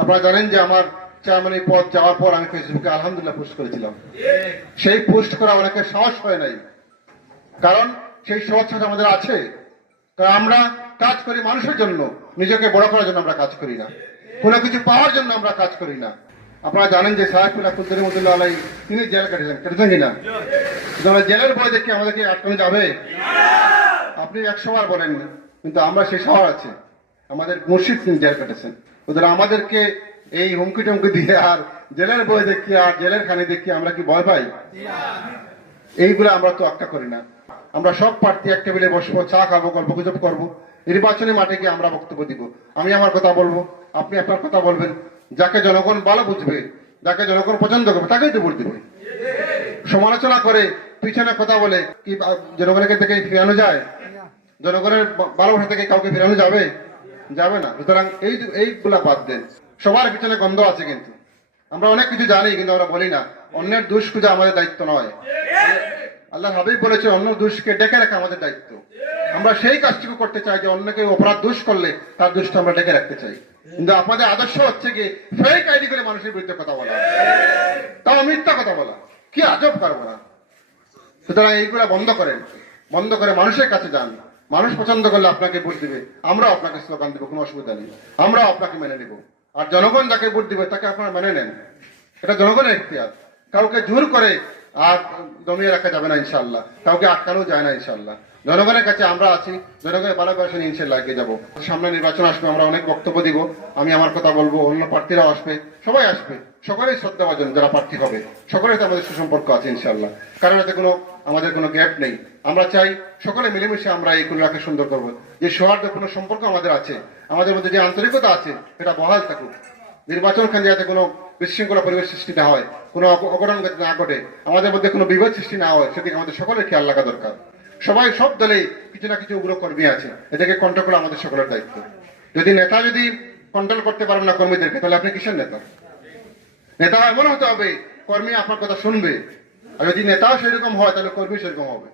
আপনারা জানেন যে আমার চেয়ারম্যানের পদ যাওয়ার পর আমি ফেসবুকে আলহামদুলিল্লাহ পোস্ট করেছিলাম। সেই পোস্ট করা অনেকের সাহস হয় নাই, কারণ সেই সাহস আমাদের আছে। কারণ আমরা কাজ করি মানুষের জন্য, নিজেকে বড় করার জন্য আমরা কাজ করি না, কোনো কিছু পাওয়ার জন্য আমরা কাজ করি না। আপনারা জানেন যে সাহেবুল্লাহ কুদ্দুর রহমতুল্লাহ আলাই তিনি জেল কেটেছেন কিনা? জেলের বই দেখে আমাদেরকে আটকানো যাবে? আপনি 100 বার বলেন, কিন্তু আমরা সেই শহর আছে, আমাদের মুর্শিদ তিনি জেল কেটেছেন। ওদের আমাদেরকে এই হুমকি টমকি দিয়ে আর জেলের বই দেখি আর জেলের খানি দেখি আমরা কি ভয় পাই? এইগুলো আমরা তো একটা করি না। আমরা সব প্রার্থী এক টেবিলে বসবো, চা খাবো, গল্প গুজব করবো, নির্বাচনী মাঠে গিয়ে আমরা বক্তব্য দিব। আমি আমার কথা বলবো, আপনি আপনার কথা বলবেন। যাকে জনগণ ভালো বুঝবে, যাকে জনগণ পছন্দ করবে, তাকেই তো ভোট দিবে। সমালোচনা করে পিছনে কথা বলে কি জনগণের থেকে ফিরানো যায়? জনগণের ভালোবাসা থেকে কাউকে ফিরানো যাবে? যাবে না। সুতরাং এইগুলা বাদ দেন। সবার পিছনে গন্ধ আছে, কিন্তু আমরা অনেক কিছু জানি, কিন্তু আমরা বলি না। অন্যের দোষ খুঁজে আমাদের দায়িত্ব নয়। আল্লাহ হাবিব বলেছে অন্য দোষকে ডেকে রাখা আমাদের দায়িত্ব। আমরা সেই কাজটুকু করতে চাই যে অন্যকে অপরাধ দোষ করলে তার দোষটা আমরা ডেকে রাখতে চাই। কিন্তু আপনাদের আদর্শ হচ্ছে কি ফেক আইডি করে মানুষের বিরুদ্ধে কথা বলা, তাও মিথ্যা কথা বলা, কি আজব পারবো না। সুতরাং এইগুলা বন্ধ করেন, বন্ধ করে মানুষের কাছে যান। মানুষ পছন্দ করলে আপনাকে ভোট দিবে, আমরাও আপনাকে স্লোগান দেবো, কোনো অসুবিধা নেই, আমরাও আপনাকে মেনে নেব। আর জনগণ যাকে ভোট দিবে তাকে আপনারা মেনে নেন, এটা জনগণের এখতিয়ার। কাউকে জোর করে আর দমিয়ে রাখা যাবে না ইনশাল্লাহ, কাউকে আটকানো যায় না ইনশাল্লাহ। জনগণের কাছে আমরা আছি, জনগণের ভালোবাসা নিয়ে ইনশাল্লাহ এগিয়ে যাবো। সামনে নির্বাচন আসবে, আমরা অনেক বক্তব্য দিব, আমি আমার কথা বলবো, অন্য প্রার্থীরাও আসবে, সবাই আসবে। সকলেই শ্রদ্ধাভাজন যারা প্রার্থী হবে, সকলেই তো আমাদের সুসম্পর্ক আছে ইনশাল্লাহ। কারণ এতে আমাদের কোনো গ্যাপ নেই। আমরা চাই সকলে মিলেমিশে আমরা এই কুমিল্লাকে সুন্দর করবো। যে সৌহার্দ্যপূর্ণ সম্পর্ক আমাদের আছে, আমাদের মধ্যে যে আন্তরিকতা আছে, সেটা বহাল থাকুক। নির্বাচন কেন্দ্রে যাতে কোনো বিশৃঙ্খলা পরিবেশ সৃষ্টি না হয়, কোনো অঘটন না ঘটে, আমাদের মধ্যে কোনো বিভেদ সৃষ্টি না হয়, সেদিকে আমাদের সকলের খেয়াল রাখা দরকার। সবাই সব দলেই কিছু না কিছু উগ্র কর্মী আছে, এটাকে কন্ট্রোল করা আমাদের সকলের দায়িত্ব। নেতা যদি কন্ট্রোল করতে পারেন না কর্মীদেরকে, তাহলে আপনি কিসের নেতা? নেতা এমন হতে হবে কর্মী আপনার কথা শুনবে, আর যদি নেতাও সেরকম হয় তাহলে কর্মী সেরকম হবে।